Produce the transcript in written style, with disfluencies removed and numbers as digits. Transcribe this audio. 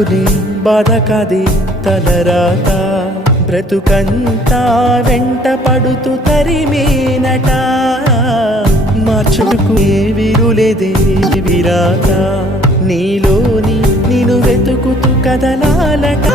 బతుకుని బాధ కాదే తలరాత బ్రతుకంతా వెంట పడుతూ తరిమేనట మార్చుకు ఏ విరులేదే విరాత నీలోని నిన్ను వెతుకుతూ కదలాలట